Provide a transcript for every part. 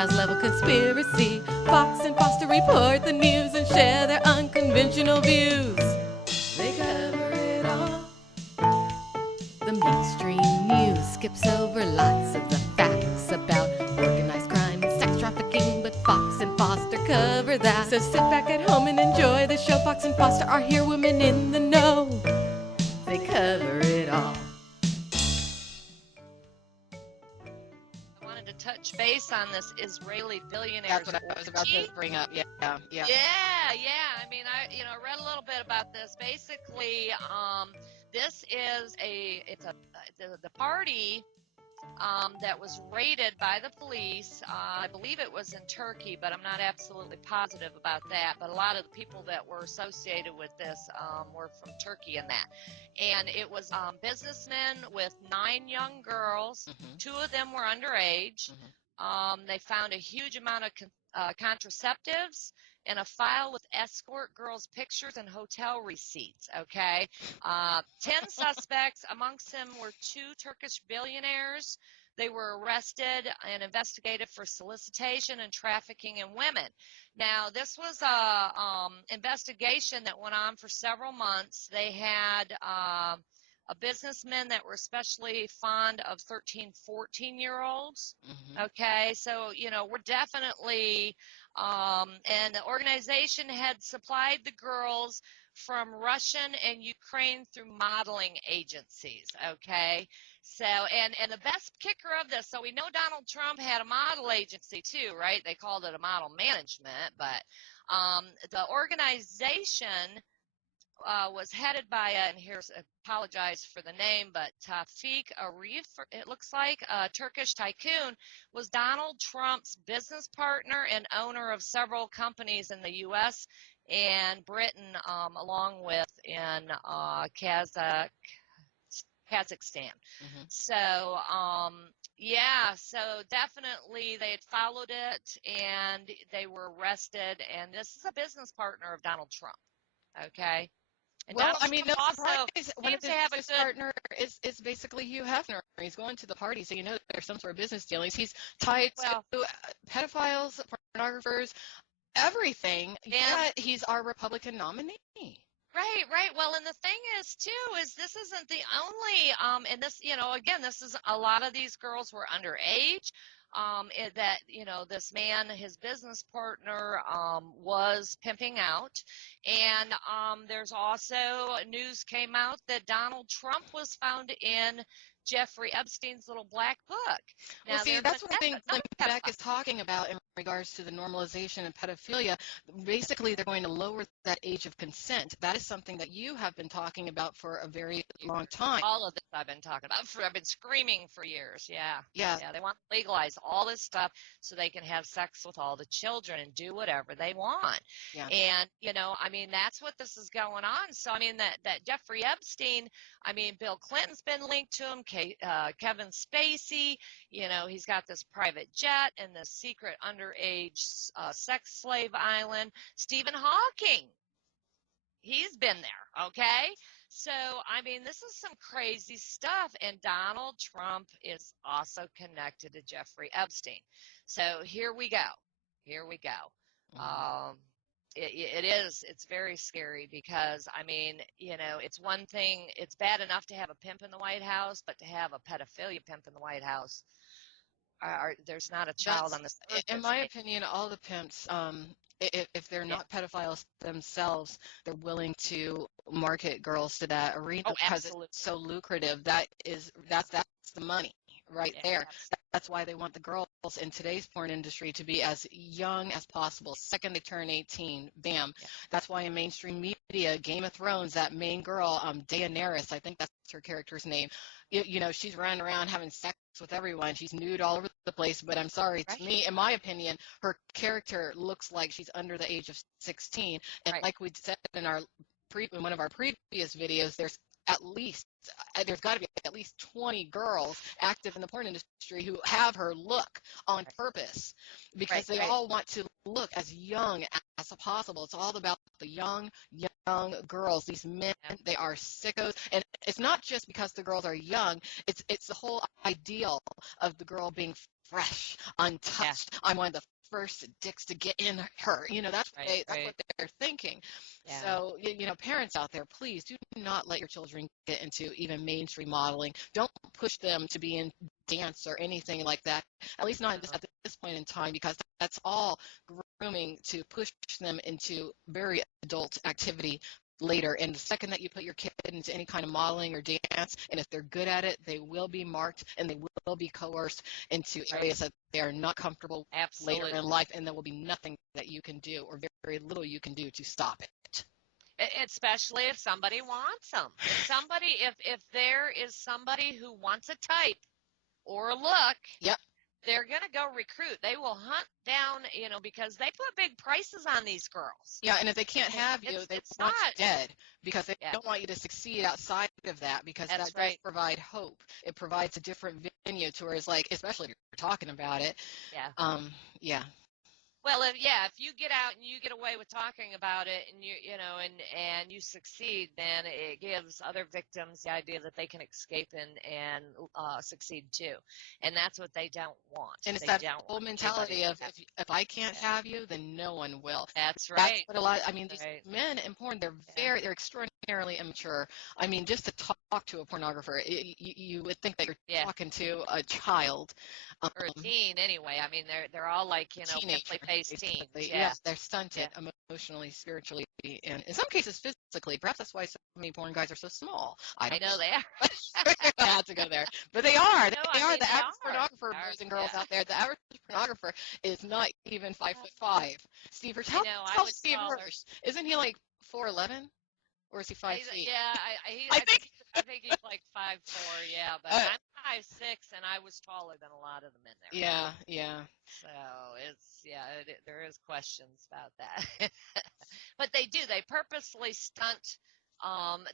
X-Files level conspiracy. Fox and Foster report the news and share their unconventional views. They cover it all. The mainstream news skips over lots of the facts about organized crime and sex trafficking, but Fox and Foster cover that. So sit back at home and enjoy the show. Fox and Foster are here, women in the know. They cover it all. I wanted to touch base on this Israeli billionaire. That's what I was about to bring up. Yeah. I mean, I read a little bit about this. Basically, this is the party that was raided by the police. I believe it was in Turkey, but I'm not absolutely positive about that. But a lot of the people that were associated with this were from Turkey and that. And it was businessmen with 9 young girls. Mm-hmm. 2 of them were underage. Mm-hmm. They found a huge amount of contraceptives in a file with escort girls' pictures and hotel receipts, okay? 10 suspects. Amongst them were 2 Turkish billionaires. They were arrested and investigated for solicitation and trafficking in women. Now, this was a investigation that went on for several months. They had a businessmen that were especially fond of 13, 14-year-olds. Mm-hmm. Okay, so, we're definitely, and the organization had supplied the girls from Russian and Ukraine through modeling agencies, okay? So, and the best kicker of this, so we know Donald Trump had a model agency too, right? They called it a model management, but the organization was headed by, and here's, apologize for the name, but Tafik Arif, it looks like, a Turkish tycoon, was Donald Trump's business partner and owner of several companies in the U.S. and Britain, along with in Kazakhstan. Mm-hmm. So, so definitely they had followed it and they were arrested, and this is a business partner of Donald Trump, okay? And well, Donald I mean, no surprise. One of his partner is basically Hugh Hefner. He's going to the party, so there's some sort of business dealings. He's tied to pedophiles, pornographers, everything. Yet he's our Republican nominee. Right. Well, and the thing is, too, is this isn't the only, and this, again, this is a lot of these girls were underage. This man, his business partner, was pimping out. And there's also news came out that Donald Trump was found in Jeffrey Epstein's little black book. Now, well, see, that's one thing Beck is talking about in regards to the normalization of pedophilia. Basically, they're going to lower that age of consent. That is something that you have been talking about for a very long time. All of this I've been talking about. I've been screaming for years. Yeah. They want to legalize all this stuff so they can have sex with all the children and do whatever they want. Yeah. And, that's what this is going on. So, that Jeffrey Epstein, Bill Clinton's been linked to him, Kevin Spacey, he's got this private jet and this secret underage sex slave island. Stephen Hawking, he's been there, okay? So, this is some crazy stuff, and Donald Trump is also connected to Jeffrey Epstein. So here we go. Mm-hmm. It's very scary because, it's one thing, it's bad enough to have a pimp in the White House, but to have a pedophilia pimp in the White House, there's not a child on this earth. In my opinion, all the pimps, if they're not pedophiles themselves, they're willing to market girls to that arena because it's so lucrative. That's the money right there. That's why they want the girls in today's porn industry to be as young as possible. Second they turn 18, bam. Yeah. That's why in mainstream media, Game of Thrones, that main girl, Daenerys, I think that's her character's name. She's running around having sex with everyone. She's nude all over the place. But I'm sorry, to me, in my opinion, her character looks like she's under the age of 16. And like we said in one of our previous videos, there's got to be at least 20 girls active in the porn industry who have her look on purpose because they all want to look as young as possible. It's all about the young girls. These men, they are sickos. And it's not just because the girls are young. It's the whole ideal of the girl being fresh, untouched. I'm one of the first dicks to get in her. That's what they're thinking. Yeah. So, parents out there, please do not let your children get into even mainstream modeling. Don't push them to be in dance or anything like that, at least not at this point in time, because that's all grooming to push them into very adult activity later. And the second that you put your kid into any kind of modeling or dance, and if they're good at it, they will be marked and they will be coerced into areas that they are not comfortable later in life, and there will be nothing that you can do, or very little you can do, to stop it. Especially if somebody wants them. If there is somebody who wants a type or a look, yep, they're going to go recruit. They will hunt down, because they put big prices on these girls. Yeah, and if they can't have you, they want you dead, because they don't want you to succeed outside of that, because that does provide hope. It provides a different venue to where it's like, especially if you're talking about it. Yeah. Yeah. Well, if you get out and you get away with talking about it, and and you succeed, then it gives other victims the idea that they can escape and succeed too, and that's what they don't want. And it's that whole mentality of if I can't have you, then no one will. That's right. That's what these men in porn, they're extraordinarily immature. I mean, just to talk to a pornographer, you would think that you're talking to a child. Or a teen, anyway. I mean, they're all like, pimply-faced teens. Yes, they're stunted emotionally, spiritually, and in some cases physically. Perhaps that's why so many porn guys are so small. I know they are. I had to go there, but they are. They are. The average pornographer, boys and girls out there, the average pornographer is not even 5'5". Steve, tell Steve Hirsch. Isn't he like 4'11"? Or is he 5 feet? Yeah, I think he's like 5'4". Yeah, but I'm 5'6", and I was taller than a lot of the men there. Yeah. So there is questions about that. But they purposely stunt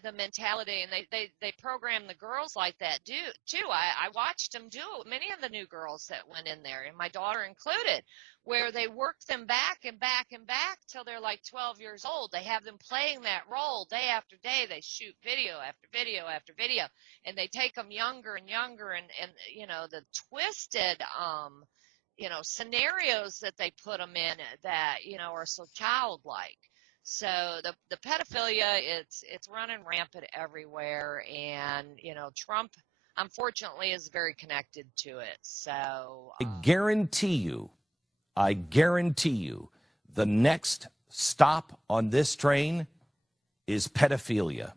the mentality, and they program the girls like that too. I watched them do it. Many of the new girls that went in there, and my daughter included, where they work them back and back and back till they're like 12 years old. They have them playing that role day after day. They shoot video after video after video, and they take them younger and younger, and the twisted scenarios that they put them in that are so childlike. So the pedophilia, it's running rampant everywhere, and Trump, unfortunately, is very connected to it. So I guarantee you, the next stop on this train is pedophilia.